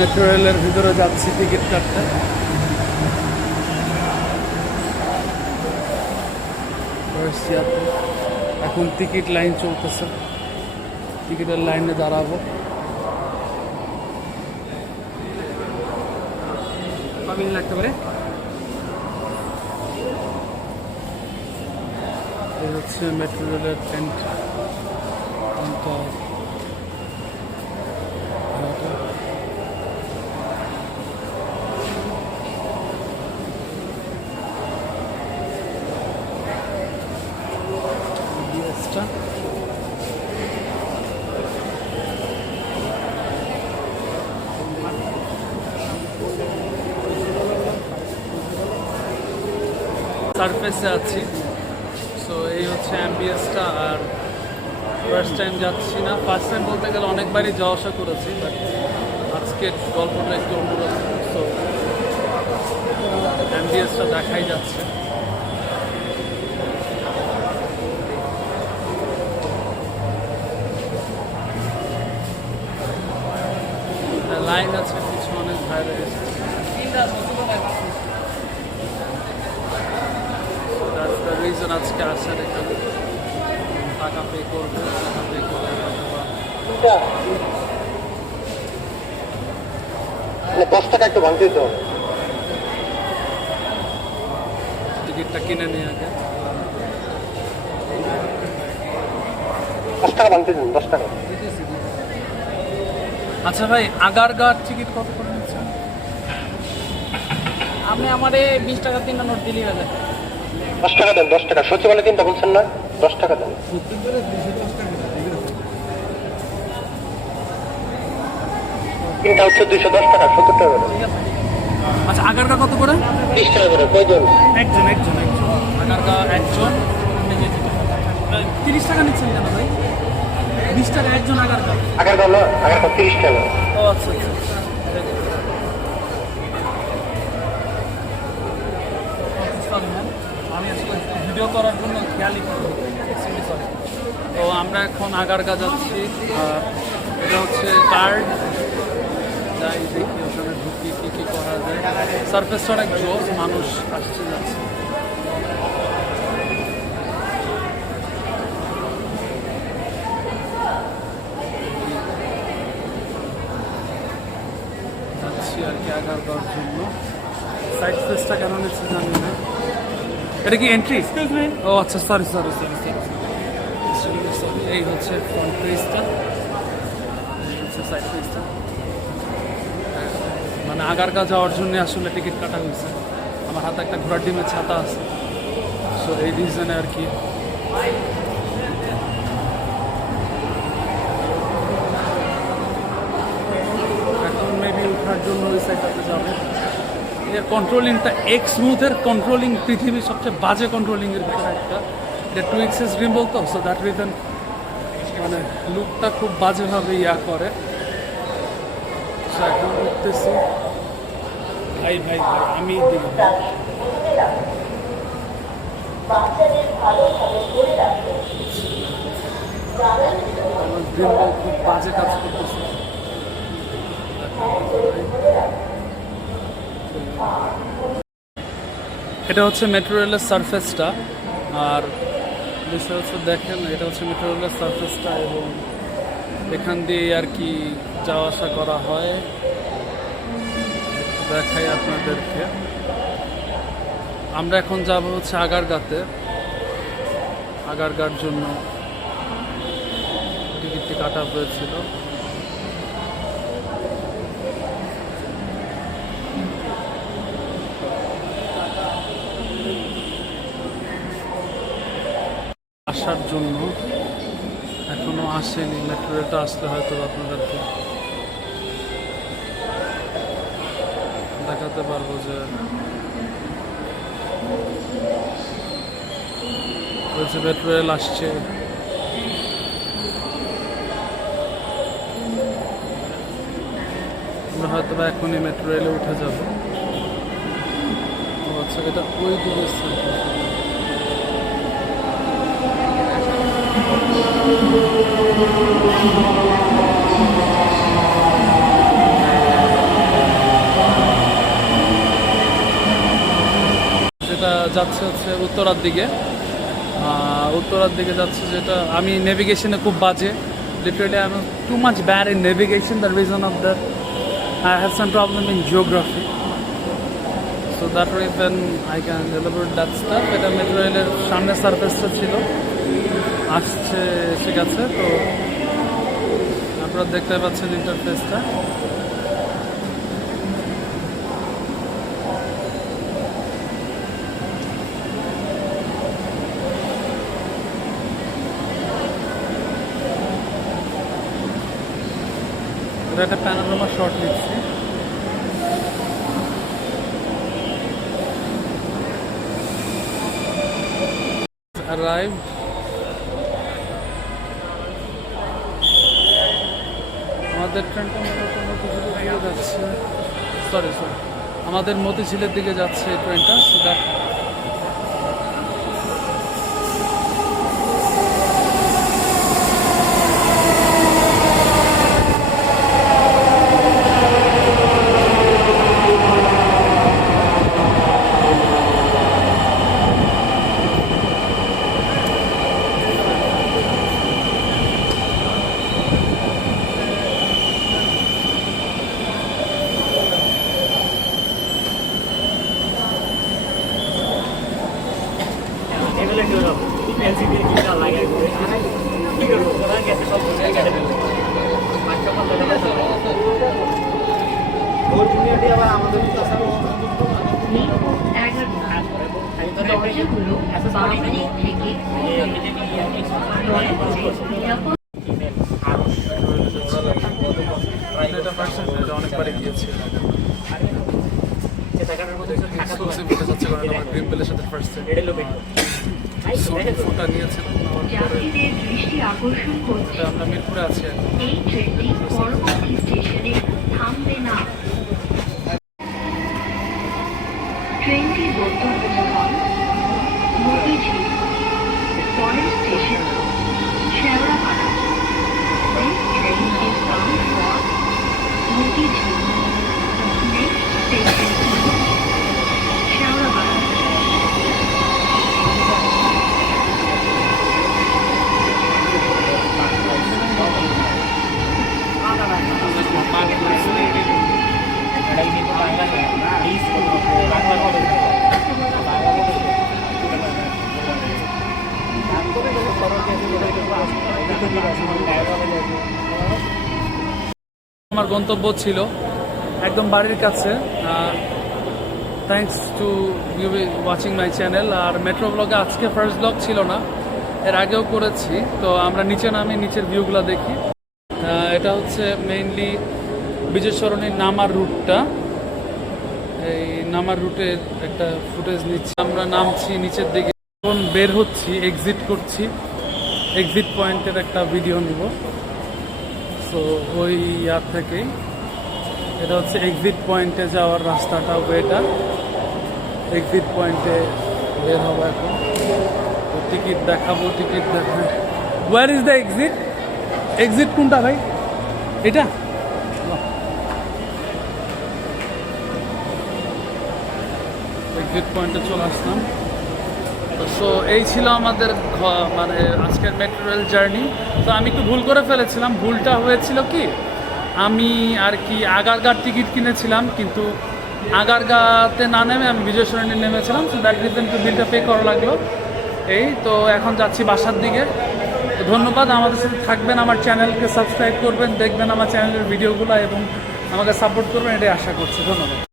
Metro রেলের ভিতরে যাচ্ছি টিকিট কাটতে। এখন টিকিট লাইন চলতেছে, টিকিটের লাইনে দাঁড়াবো। লাগতে পারে এই হচ্ছে মেট্রো রেলের ট্রেন কাউন্টার। সারফেসে আছি, সো এই হচ্ছে অ্যাম্বিয়েন্সটা। আর ফার্স্ট টাইম যাচ্ছি না, ফার্স্ট টাইম বলতে গেলে অনেকবারই যাওয়া আসা করেছি, বাট আজকে গল্পটা একটু অন্যরকম। সো অ্যাম্বিয়েন্সটা দেখাই যাচ্ছে। লাইন আছে, কিছু অনেক বাইরে এসেছে। রিজন আজকে আসার এখানে টাকা পে করবো, টাকা পে করে টাকা একটু ভাঙতে দিতে হবে। টিকিটটা কিনে নিয়ে আগে 10 টাকা ভাঙতে দিন, 10 টাকা। আচ্ছা ভাই, আগারগাঁর টিকিট কত করে নিচ্ছেন? আপনি আমারে 20 টাকা 3টা নোট দিলেই হবে। 10 টাকা দেন, 10 টাকা। সচিবালয় তিনটা বলছেন না, 10 টাকা দেন। তিনটা হচ্ছে 210 টাকা, 70 টাকা করে। আচ্ছা, আগারগাঁ কত করে? 30 টাকা করে। কয়জন? একজন। আগারগাঁ একজন। 30 টাকা নিচ্ছেন কেন ভাই? 20 টাকা একজন আগারগাঁ। আগারগাঁ না, আগারগাঁ 30 টাকা। ও আচ্ছা। আমি আসলে ভিডিও করার জন্য খেয়ালই করি। তো আমরা এখন আগারগাঁ যাচ্ছি। আর এটা হচ্ছে কার্ড, যাই দেখি ওখানে ঢুকি কী কী করা যায়। সার্ফেসটা অনেক জোস, মানুষ আসছে যাচ্ছে। যাচ্ছি আর কি আগারগাঁর জন্য। সাইড ফেসটা কেন নিচ্ছে জানি না। এটা কি এন্ট্রি? ও আচ্ছা, সরি। এই হচ্ছে ফ্রন্ট পেজটা, এই হচ্ছে সাইড পেজটা। মানে আগারগাঁ যাওয়ার জন্য আসলে টিকিট কাটা হয়েছে। আমার হাতে একটা ঘোড়ার ডিমের ছাতা আছে, সো এই রিজনে আর কি। এখন মেবি ওঠার জন্য ওই সাইডটাতে যাবে। এর কন্ট্রোলিংটা স্মুথের কন্ট্রোলিং পৃথিবীর সবচেয়ে বাজে কন্ট্রোলিংয়ের ভিতরে একটা। এটা 2XS ড্রিম বলতো, সো দ্যাট রিজন মানে লুকটা খুব বাজেভাবে করে। সো এখন উঠতেছি। ভাই আমি দিই আমার ড্রিম বল খুব বাজে কাজ করতেছে। এটা হচ্ছে মেট্রো রেলের সারফেসটা। আর বিষয় হচ্ছে দেখেন, এটা হচ্ছে মেট্রো রেলের সারফেসটা, এবং এখান দিয়ে আর কি যাওয়া আসা করা হয়। দেখাই আপনাদেরকে। আমরা এখন যাব হচ্ছে আগারগাঁতে। আগারগাঁর জন্য টিকিটটি কাটা হয়েছিল। আসার জন্য এখনো আসেনি, মেট্রো রেলটা আসলে হয়তো আপনাদেরকে দেখাতে পারবো যে মেট্রো রেল আসছে। আমরা হয়তো বা এখনই মেট্রো রেলে উঠে যাবো। আচ্ছা, এটা ওই দিকে যেটা যাচ্ছে হচ্ছে উত্তরার দিকে। উত্তরার দিকে যাচ্ছে, যেটা আমি নেভিগেশনে খুব বাজে, literally I am too much bad in navigation, the reason of that I have some problem in geography, so that reason I can elaborate that staff. এটা মেট্রো রেলের সামনের সার্ফেসটা ছিল, আসছে এসে গেছে। তো আপনারা দেখতে পাচ্ছেন ইন্টারফেসটা। এটা একটা প্যানোরামা শট নিচ্ছি। Arrived. আমাদের ট্রেনটা মতিঝিলের দিকে যাচ্ছে, সরি আমাদের মতিঝিলের দিকে যাচ্ছে এই ট্রেনটা। সো দ্যাট এটা পার্সেন্ট, এটা অনেকবারই গিয়েছে। এক্সক্লুসিভ হতে যাচ্ছে, কারণ আমার গ্রিন বেলের সাথে ফার্স্ট ফোনটা নিয়েছিলাম। যাত্রীদের দৃষ্টি আকর্ষণ করছে আমরা মিরপুরে আছি এখন। এই ট্রেনটি পরবর্তী স্টেশনে থামবে না। ট্রেনটির গন্তব্যস্থল মতিঝিল, পরের station Shewrapara. This train is bound for Motijheel. Next station is Shewrapara. আমার গন্তব্য ছিল একদম বাড়ির কাছে। Thanks to you watching my channel. আর মেট্রো ব্লগে আজকে ফার্স্ট ব্লগ ছিল না, এর আগেও করেছি। তো আমরা নিচে নামি নিচের ভিউগুলো দেখি। এটা হচ্ছে মেইনলি বিজয় সরণির নামার রুটটা। এই নামার রুটের একটা ফুটেজ নিচ্ছি। আমরা নামছি নিচের দিকে, এখন বের হচ্ছি, এক্সিট করছি। এক্সিট পয়েন্টের একটা ভিডিও নিব। সো ওই ইয়ার থেকেই এটা হচ্ছে এক্সিট পয়েন্টে যাওয়ার রাস্তাটা, ওয়েটা। এক্সিট পয়েন্টে বের হবো এখন। তো টিকিট দেখাবো, টিকিট দেখাই। Where is the exit? Exit কোনটা ভাই? এটা এক্সিট পয়েন্টে চলে আসলাম। সো এই ছিল আমাদের মানে আজকের মেট্রো রেল জার্নি। তো আমি একটু ভুল করে ফেলেছিলাম। ভুলটা হয়েছিল কি, আমি আর কি আগারগাঁর টিকিট কিনেছিলাম, কিন্তু আগারগাঁতে না নেমে আমি বিজয় সরণি নেমেছিলাম। সো দ্যাট রিজন একটু বিলটা পে করা লাগলো। এই তো এখন যাচ্ছি বাসার দিকে। তো ধন্যবাদ, আমাদের সাথে থাকবেন, আমার চ্যানেলকে সাবস্ক্রাইব করবেন, দেখবেন আমার চ্যানেলের ভিডিওগুলো এবং আমাকে সাপোর্ট করবেন, এটাই আশা করছি। ধন্যবাদ।